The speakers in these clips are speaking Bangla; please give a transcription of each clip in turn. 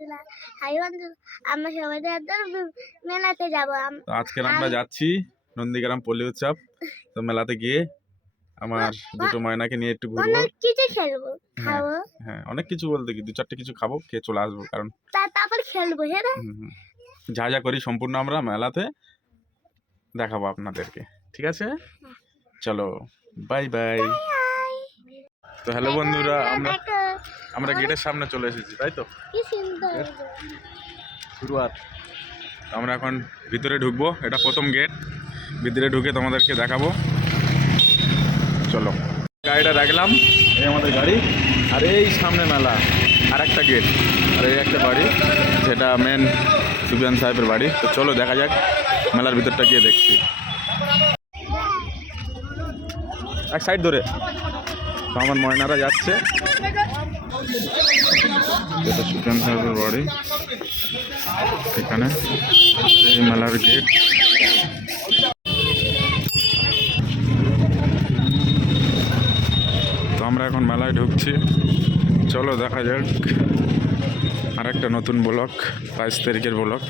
বন্ধুরা, হাই বন্ধু, আমরা সবাই মেলাতে যাবো। আজকে আমরা যাচ্ছি নন্দীগ্রাম পল্লী উৎসব। তো মেলাতে গিয়ে আমার দুটো ময়নাকে নিয়ে একটু ঘুরবো, অনেক কিছু খেলবো, খাবো। হ্যাঁ অনেক কিছু বলতে কি 2-4টে কিছু খাবো, খেয়ে চলে আসবো। কারণ তারপর খেলবো, হ্যাঁ যা যা করি সম্পূর্ণ আমরা মেলাতে দেখাবো আপনাদেরকে, ঠিক আছে? চলো বাই বাই। তো হ্যালো বন্ধুরা, আমরা গেটের সামনে চলে এসেছি, তাই তো? কি সুন্দর। শুরুয়াত। আমরা এখন ভিতরে ঢুকবো, এটা প্রথম গেট। ভিতরে ঢুকে তোমাদেরকে দেখাবো, চলো। গাড়িটা রাখলাম, এই আমাদের গাড়ি, আর এই সামনে মেলা, আর একটা গেট, আর এই একটা বাড়ি, যেটা মেন সুফিয়ান সাহেবের বাড়ি। তো চলো দেখা যাক মেলার ভিতরটা গিয়ে দেখছি। এক সাইড ধরে তো আমার ময়নারা যাচ্ছে, এটা সুফিয়ান সাহেবের বাড়ি। এখানে এই মেলার গেট। তো আমরা এখন মেলায় ঢুকছি, চলো দেখা যাক। আর একটা নতুন ব্লক, 22 তারিখের ব্লক।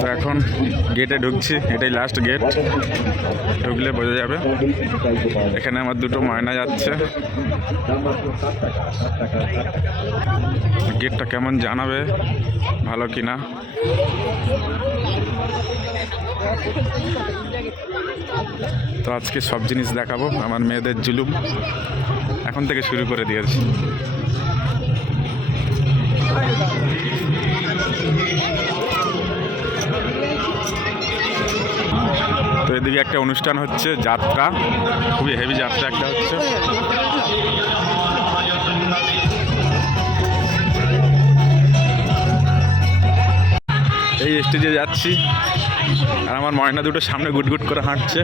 তো এখন গেটে ঢুকছি, এটাই লাস্ট গেট, ঢুকলে বোঝা যাবে। এখানে আমার দুটো ময়না যাচ্ছে, গেটটা কেমন জানাবে, ভালো কিনা। তো আজকে সব জিনিস দেখাবো, আমার মেয়েদের জুলুম এখন থেকে শুরু করে দিয়েছি। তো এদিকে একটা অনুষ্ঠান হচ্ছে, যাত্রা, খুবই হেভি যাত্রা একটা হচ্ছে। এই স্টেজে যাচ্ছি, আর আমার ময়না দুটো সামনে গুটগুট করে হাঁটছে।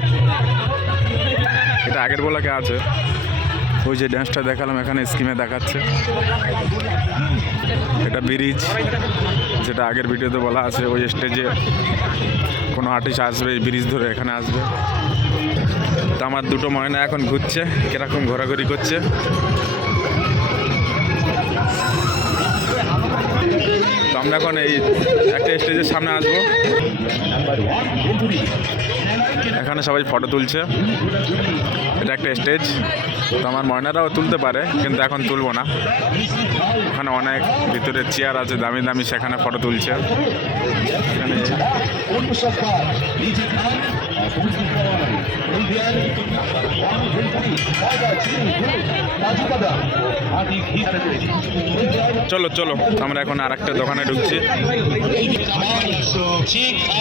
এটা আগের বলাকে আছে, ওই যে ড্যান্সটা দেখালাম এখানে স্কিমে দেখাচ্ছে। এটা ব্রিজ, যেটা আগের ভিডিওতে বলা আছে, ওই স্টেজে কোনো আর্টিস্ট আসবে এই ব্রিজ ধরে এখানে আসবে। তো আমার দুটো ময়না এখন ঘুরছে, কিরকম ঘোরাঘুরি করছে। তো আমরা এখন এই একটা স্টেজের সামনে আসবো, এখানে সবাই ফটো তুলছে। এটা একটা স্টেজ, তো আমার ময়নারাও তুলতে পারে, কিন্তু এখন তুলবো না। ওখানে অনেক ভিতরে চেয়ার আছে দামি দামি, সেখানে ফটো তুলছে। এখানে চলো চলো, আমরা এখন আর একটা দোকানে ঢুকছি।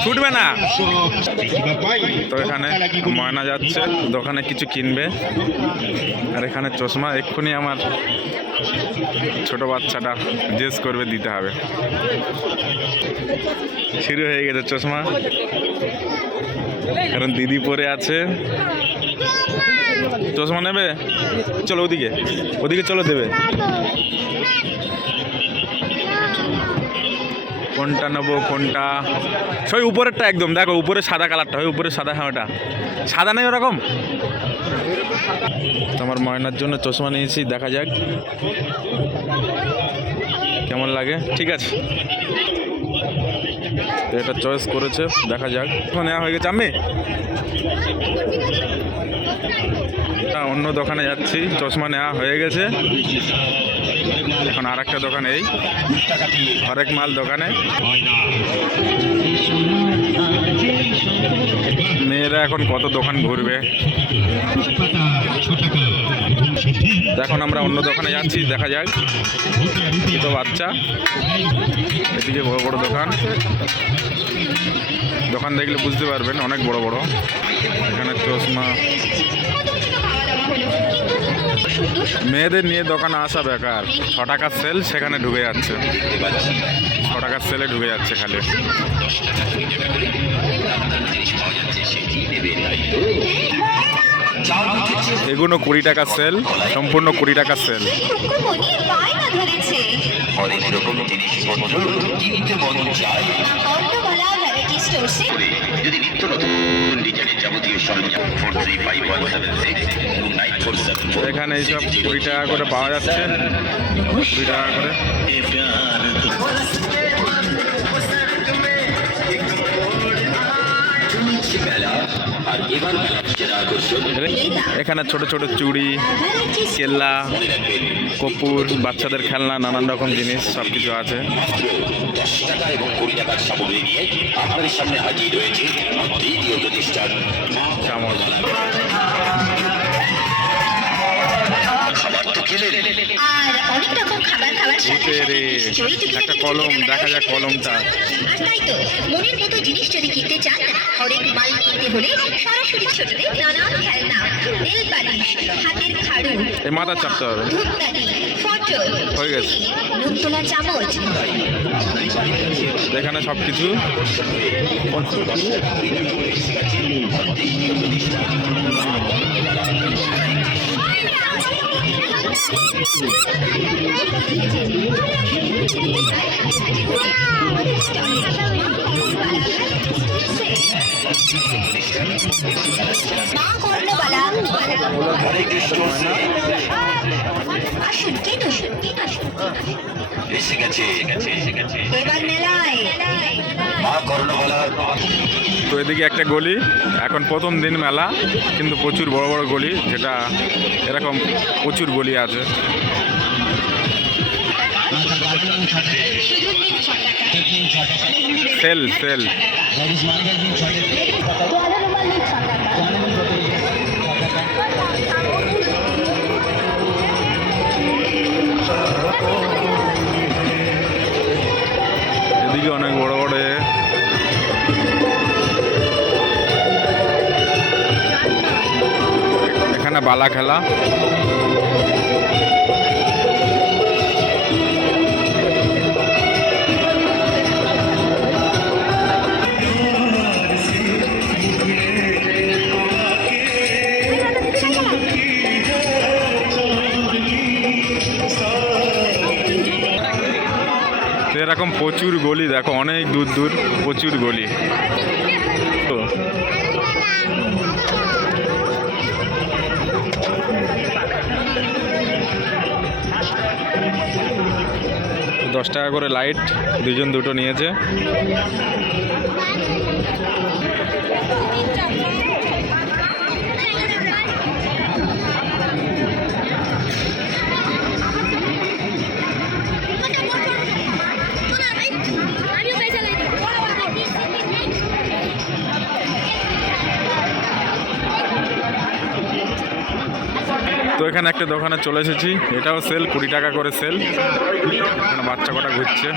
ছুটবে না তো, এখানে ময়না যাচ্ছে দোকানে কিছু কিনবে। আর এখানে চশমা, এক্ষুনি আমার ছোট বাচ্চাটা জিজ্ঞেস করবে, দিতে হবে। শুরু হয়ে গেছে চশমা, কারণ দিদি পরে আছে। চশমা নেবে? চলো ওদিকে, ওদিকে চলো, দেবে। কোনটা নেবো, কোনটা? সই উপরেরটা একদম, দেখো উপরে সাদা কালারটা, ওই উপরে সাদা। হ্যাঁ, ওটা সাদা নেই ওরকম। তোমার ময়নার জন্য চশমা নিয়েছি, দেখা যাক কেমন লাগে। ঠিক আছে, তো এটা চয়েস করেছে, দেখা যাক। নেওয়া হয়ে গেছে। আমি অন্য দোকানে যাচ্ছি, চশমা নেওয়া হয়ে গেছে। এখন আর একটা দোকানে, এই হরেক মাল দোকানে। মেয়েরা এখন কত দোকান ঘুরবে। এখন আমরা অন্য দোকানে যাচ্ছি, দেখা যাক। তো বাচ্চা, এদিকে বড় বড় দোকান, দোকান দেখলে বুঝতে পারবেন, অনেক বড় বড়। এখানে চশমা। মেয়েদের নিয়ে দোকানে আসা বেকার, 6 টাকার সেল, সেখানে ঢুকে যাচ্ছে। 6 টাকার সেলে ঢুকে যাচ্ছে খালি। এগুলো 20 টাকার সেল, সম্পূর্ণ 20 টাকার সেল। অনেক রকম জিনিসপত্র কিনতে মন চায়। এখানে এইসব 20 টাকা করে পাওয়া যাচ্ছে, 20 টাকা করে। এখানে ছোট ছোট চুড়ি, কেল্লা, কপুর, বাচ্চাদের খেলনা, নানান রকম জিনিস সব কিছু আছে। 10 টাকা এবং 20 টাকার সামগ্রী নিয়ে আপনাদের সামনে হাজির হয়েছে দ্বিতীয় প্রতিষ্ঠান চামচ। খাবার তো খেলেন, আর অনেক রকম খাবার খাওয়ার সাথে বুঝে সাথে রে, নিশ্চয়ই টিকিটের একটা মধ্যে কলম, কেনাকাটাও দেখা যাক সেরে কলমটা। ফেলেছেন। আর তাই তো মনের মতো জিনিস যদি কিনতে চান, হরেক মাল কিনতে হলে সরাসরি ছোটদের নানান খেলনা, নেল পালিশ, হাতের ঝাড়ু, এই মাথা চাপতে হবে। ধূপদানি, ফটো, হয়ে গেছে। নুন তোলা চামচ, এখানে সব কিছু মা কর্ণবালা, আসুন কেন এসে গেছে এবার মেলায় মা কর্ণবালা। তো এদিকে একটা গলি, এখন প্রথম দিন মেলা, কিন্তু প্রচুর বড় বড় গলি, যেটা এরকম প্রচুর গলি আছে। সেল সেল এদিকে অনেক বড় বড় এখানে বালা খেলা। তো এরকম প্রচুর গলি, দেখো অনেক দূর দূর প্রচুর গলি। তো তো 10 টাকা করে লাইট, দুজন দুটো নিয়েছে। আমিও পয়সা লাই দিই। তো এখানে একটা দোকানে চলে এসেছি, এটাও সেল, 20 টাকা করে সেল। এখানে বাচ্চা কটা ঘুরছে।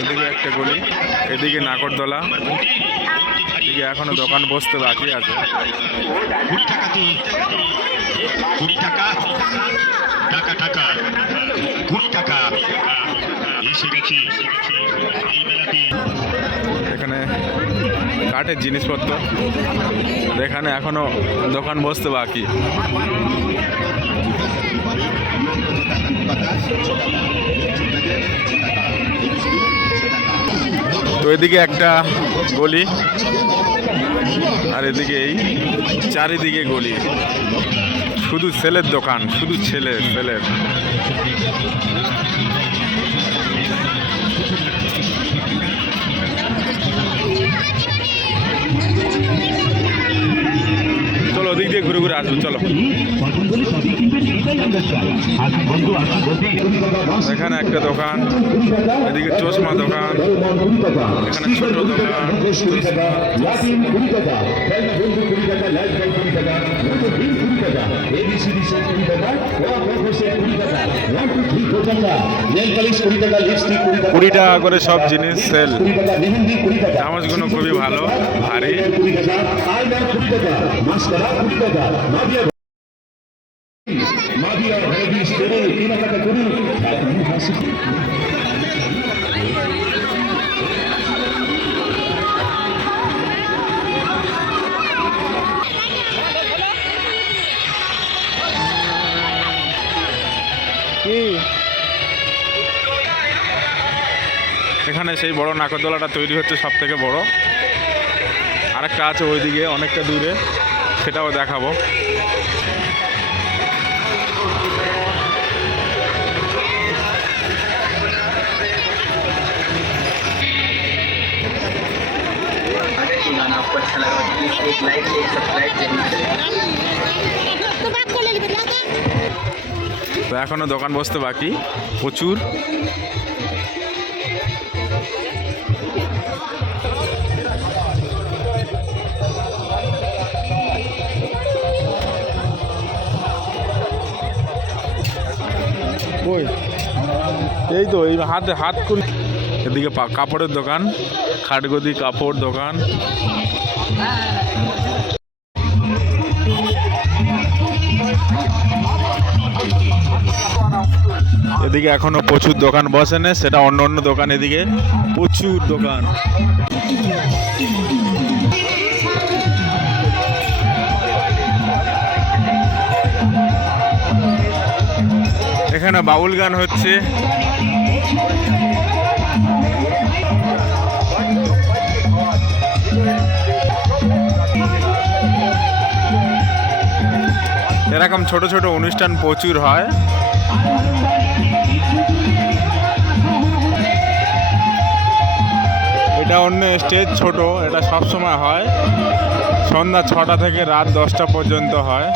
এদিকে একটা গলি, এদিকে নাগরদোলা, এদিকে এখনো দোকান বসতে বাকি আছে। 20 টাকা তো 20 টাকা টাকা টাকা 20 টাকা এসে গেছে এই মেলাতে। এখানে কাঠের জিনিসপত্র, এখানে এখনো দোকান বসতে বাকি। তো এদিকে একটা গলি, আর এদিকে এই চারিদিকে গলি, শুধু ছেলের দোকান, শুধু ছেলের। চলো ওদিক দিয়ে ঘুরে ঘুরে আসবো, চলো। এখানে একটা দোকান, এদিকে চশমা দোকান, এখানে ছোট দোকান, কুড়ি টাকা করে সব জিনিস সেল। চামচগুলো খুবই ভালো, ভারী। এখানে সেই বড় নাগরদোলাটা তৈরি হচ্ছে, সব থেকে বড়। আরেকটা আছে ওইদিকে অনেকটা দূরে, সেটাও দেখাবো। आपको अच्छा लगा प्लीज एक लाइक एक सब्सक्राइब जरूर करें। তো এখনও দোকান বসতে বাকি প্রচুর। ওই এই তো এই হাতে হাত কোন এদিকে কাপড়ের দোকান, খাটগদি কাপড় দোকান। এদিকে এখনো প্রচুর দোকান বসেনি, সেটা অন্য অন্য দোকান, এদিকে প্রচুর দোকান। এখানে বাউল গান হচ্ছে। এরকম ছোট ছোট অনুষ্ঠান প্রচুর হয়। এটা অন্য স্টেজ ছোট, এটা সব সময় হয়, সন্ধ্যা 6টা থেকে রাত 10টা পর্যন্ত হয়।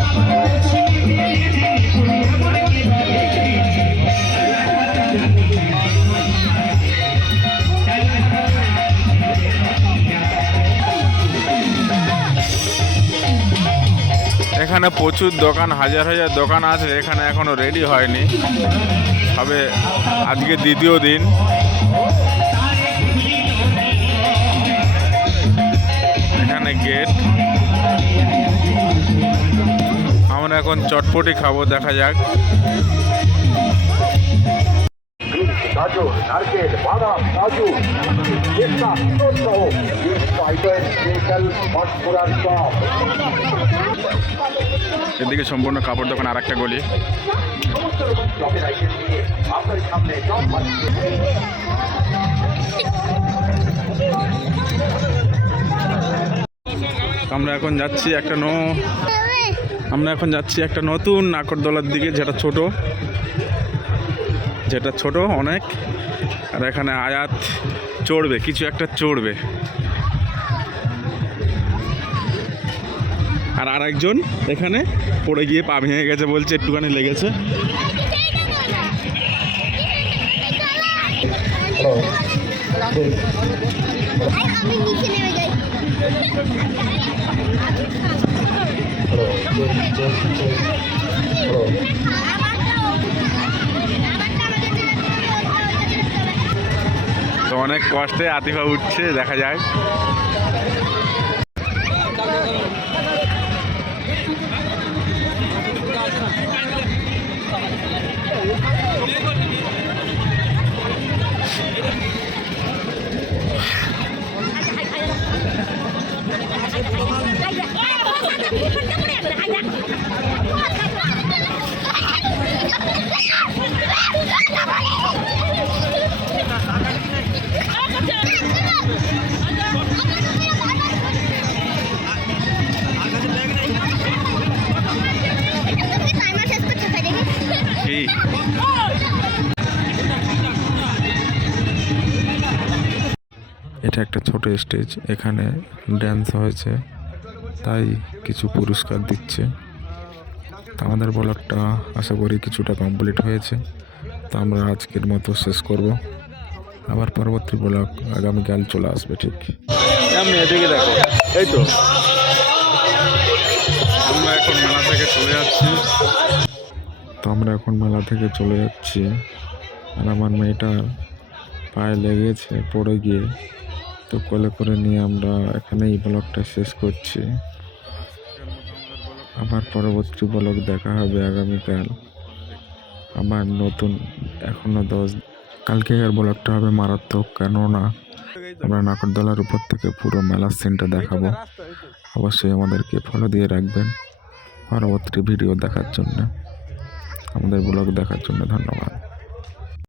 এখানে প্রচুর দোকান, হাজার হাজার দোকান আছে। এখানে এখনো রেডি হয়নি, তবে আজকে দ্বিতীয় দিন। এখানে গেট। আমরা এখন চটপটি খাবো, দেখা যাক। গাজর, নারকেল, বাদাম, কাজু, পেস্তা, সহ স্পেশাল মটপুরার চপ। এদিকে সম্পূর্ণ কাপড় দোকান, আর একটা গলি। সমস্ত রকম চপের আইটেম নিয়ে আপনার সামনে চপ বানিয়ে আমরা এখন যাচ্ছি একটা নতুন নাগরদোলার দিকে, যেটা ছোট অনেক। আর এখানে আয়াত চড়বে, কিছু একটা চড়বে। আর আরেকজন এখানে পড়ে গিয়ে পা ভেঙে গেছে, বলছে একটুখানি লেগেছে। আমি নিচে নেমে যাই। তো অনেক কষ্টে আতিফা উঠছে, দেখা যায়। এটা একটা ছোট স্টেজ, এখানে ড্যান্স হয়েছে, তাই কিছু পুরস্কার দিচ্ছে। তো আমাদের ব্লগটা আশা করি কিছুটা কমপ্লিট হয়েছে। তো আমরা আজকের মতো শেষ করব, আবার পরবর্তী ব্লগ আগামীকাল চলে আসবে। ঠিক আমি এদিকে দেখো, এই তো আমরা এখন মেলা থেকে চলে যাচ্ছি। আর আমার মেয়েটার পায়ে লেগেছে পড়ে গিয়ে, তো কোলে করে নিয়ে আমরা এখানেই ব্লগটা শেষ করছি। আবার পরবর্তী ব্লগ দেখা হবে আগামীকাল, আবার নতুন। এখনো কালকের ব্লগটা হবে মারাত্মক, কেননা আমরা নাগরদোলার উপর থেকে পুরো মেলার সিনটা দেখাবো। অবশ্যই আমাদেরকে ফলো দিয়ে রাখবেন পরবর্তী ভিডিও দেখার জন্য। আমাদের ব্লগ দেখার জন্য ধন্যবাদ।